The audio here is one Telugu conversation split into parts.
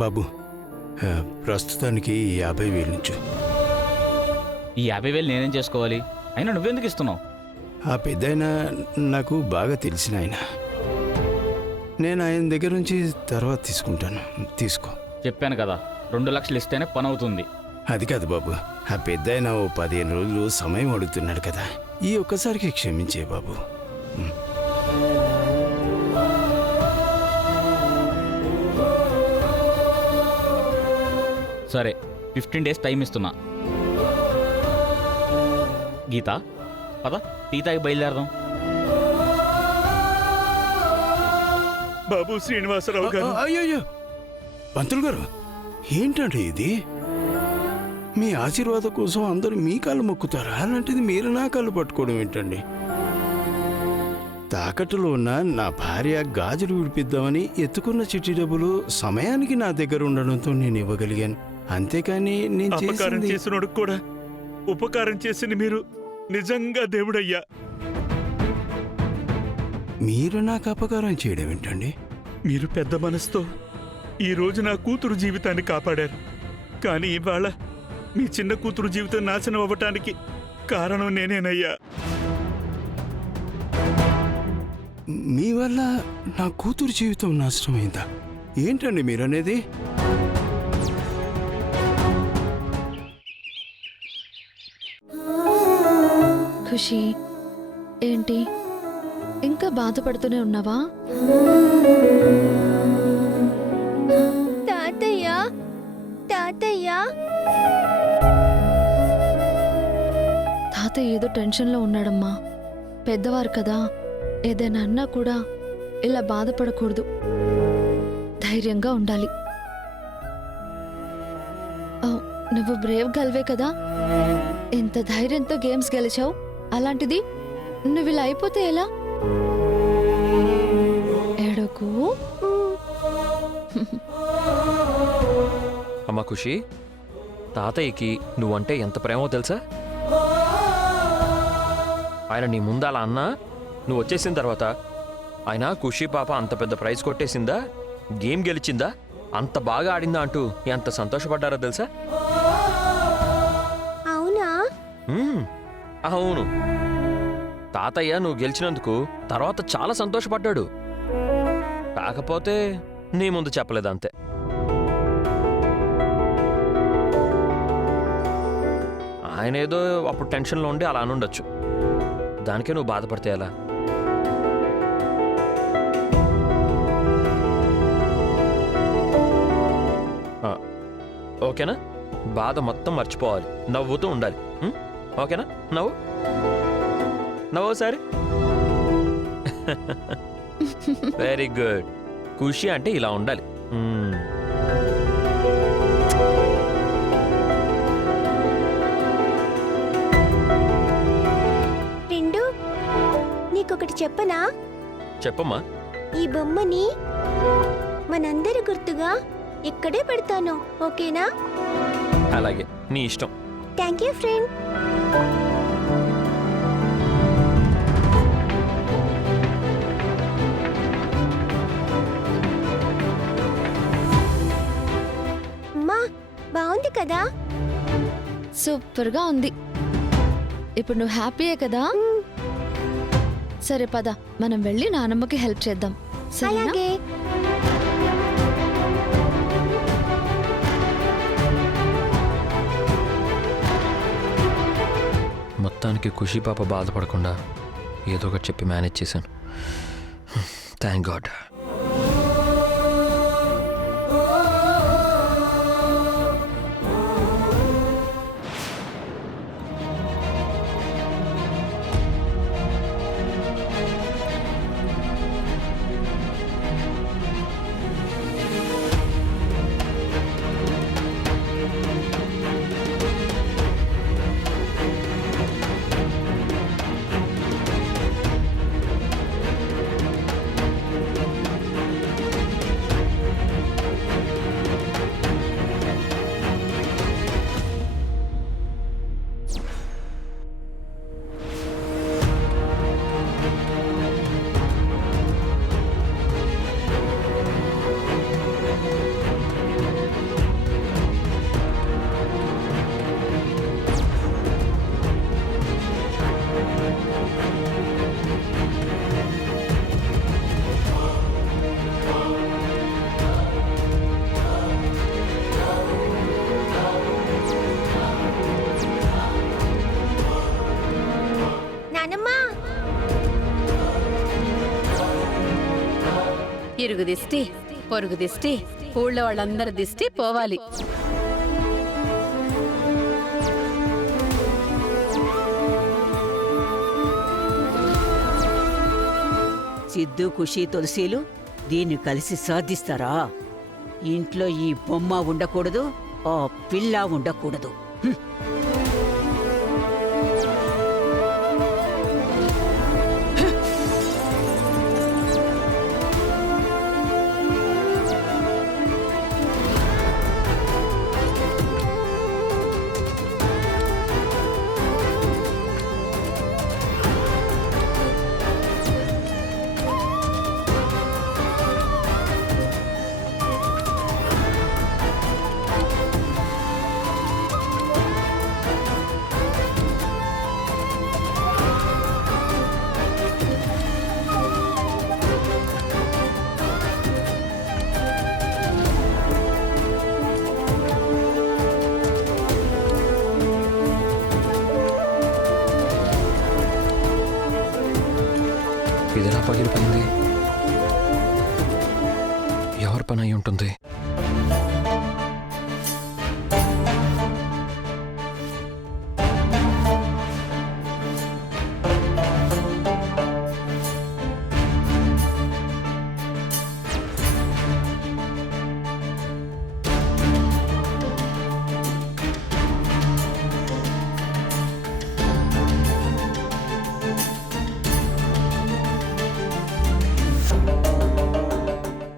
బాబు ప్రస్తుతానికి 50,000 నుంచి. ఈ 50,000 నేనేం చేసుకోవాలి? అయినా నువ్వెందుకు ఇస్తున్నావు? ఆ పెద్దాయన నాకు బాగా తెలిసిన ఆయన. నేను ఆయన దగ్గర నుంచి తర్వాత తీసుకుంటాను. తీసుకో. చెప్పాను కదా, 2 లక్షలు ఇస్తేనే పని అవుతుంది. అది కాదు బాబు, ఆ పెద్దాయన ఓ 15 రోజులు సమయం అడుగుతున్నాడు కదా, ఈ ఒక్కసారికి క్షమించే బాబు. సరే, 15 డేస్ టైం ఇస్తున్నా. గీత, పద టీ తాగి బయలుదేరదాం. బాబు శ్రీనివాసరావు గారు. అయ్యో పంతులు గారు, ఏంటంటే ఇది? మీ ఆశీర్వాదం కోసం అందరూ మీ కాళ్ళు మొక్కుతారా? అలాంటిది మీరు నా కాళ్ళు పట్టుకోవడం ఏంటండి? తాకట్టులో ఉన్న నా భార్య గాజులు విడిపిద్దామని ఎత్తుకున్న చిట్టి డబ్బులు సమయానికి నా దగ్గర ఉండడంతో నేను ఇవ్వగలిగాను. అంతేకాని నేను అపకారం చేసినోడు కూడా ఉపకారం చేసిన మీరు నిజంగా దేవుడయ్యా. మీరు నాకు అపకారం చేయడం ఏంటండి? మీరు పెద్ద మనసుతో ఈ రోజు నా కూతురు జీవితాన్ని కాపాడారు. కానీ ఇవాళ మీ చిన్న కూతురు జీవితం నాశనం అవ్వటానికి కారణం నేనేనయ్యా. మీ వల్ల నా కూతురు జీవితం నాశనమైందా? ఏంటండి మీరనేది? ఖుషి, ఏంటి ఇంకా బాధపడుతూనే ఉన్నావా? తాతయ్య తాతయ్య తాతయ్య ఏదో టెన్షన్లో ఉన్నాడమ్మా. పెద్దవారు కదా, ఏదైనా అన్నా కూడా ఇలా బాధపడకూడదు, ధైర్యంగా ఉండాలి. నువ్వు బ్రేవ్ గల్వే కదా, ఎంత ధైర్యంతో గేమ్స్ గెలిచావు. అలాంటిది నువ్వు ఇలా అయిపోతే ఎలా? ఏడోకు. అమ్మా ఖుషి, తాతయ్యకి నువ్వంటే ఎంత ప్రేమో తెలుసా? ఆయన నీ ముందు అలా అన్నా, నువ్వు వచ్చేసిన తర్వాత ఆయన ఖుషి పాప అంత పెద్ద ప్రైజ్ కొట్టేసిందా, గేమ్ గెలిచిందా, అంత బాగా ఆడిందా అంటూ ఎంత సంతోషపడ్డారో తెలుసా? అవునా? అవును. తాతయ్య నువ్వు గెలిచినందుకు తర్వాత చాలా సంతోషపడ్డాడు. కాకపోతే నీ ముందు చెప్పలేదు అంతే. ఆయన ఏదో అప్పుడు టెన్షన్లో ఉండి అలా అనుండొచ్చు. దానికే నువ్వు బాధపడితే ఎలా? ఓకేనా? బాధ మొత్తం మర్చిపోవాలి, నవ్వుతూ ఉండాలి. ఓకేనా? నవ్వు నవ్వు సరే. Very good. ఖుషి అంటే ఇలా ఉండాలి. రెండు, నీకొకటి చెప్పనా? చెప్పమ్మా. ఈ బొమ్మని మనందరి గుర్తుగా ఇక్కడే పెడతాను, ఓకేనా? అలాగే, నీ ఇష్టం. Thank you friend. అమ్మా, బాగుంది కదా? సూపర్గా ఉంది. ఇప్పుడు నువ్వు హ్యాపీయే కదా? సరే పద, మనం వెళ్ళి నానమ్మకి హెల్ప్ చేద్దాం. సరేనా? అలాగే. మొత్తానికి ఖుషి పాప బాధపడకుండా ఏదో ఒకటి చెప్పి మేనేజ్ చేశాను. Thank God. ఇరుగు దిష్టి పొరుగు దిష్టి ఊళ్ళో వాళ్ళందరి దిష్టి పోవాలి. సిద్ధు ఖుషి తులసీలు దీన్ని కలిసి సాధిస్తారా? ఇంట్లో ఈ బొమ్మ ఉండకూడదు, ఆ పిల్ల ఉండకూడదు. ఇదిలా పగిలిపోయింది. ఎవరి పని అయి ఉంటుంది?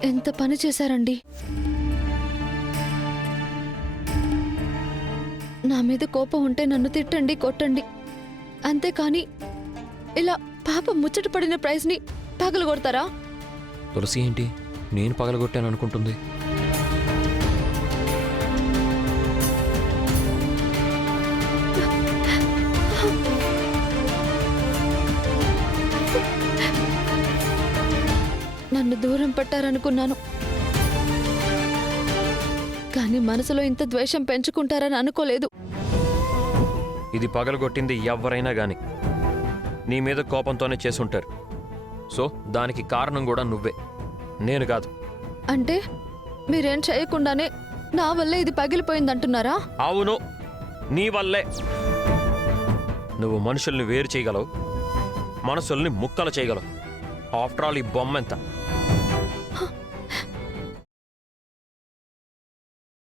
ఎంత పని చేశారండి. నా మీద కోపం ఉంటే నన్ను తిట్టండి, కొట్టండి, అంతేకాని ఇలా పాప ముచ్చట పడిన ప్రైజ్ని పగలగొడతారా? తులసి ఏంటి నేను పగలగొట్టాను అనుకుంటుంది? నన్ను దూరం పెట్టారనుకున్నాను, కానీ మనసులో ఇంత ద్వేషం పెంచుకుంటారని అనుకోలేదు. ఇది పగలగొట్టింది ఎవరైనా గాని నీ మీద కోపంతోనే చేసుంటారు. సో దానికి కారణం కూడా నువ్వే, నేను కాదు. అంటే మీరేం చేయకుండానే నా వల్లే ఇది పగిలిపోయిందంటున్నారా? అవును, నీ వల్లే. నువ్వు మనుషుల్ని వేరు చేయగలవు, మనసుల్ని ముక్కలు చేయగలవు. ఆఫ్టర్ ఆల్ ఈ బొమ్మ ఎంత?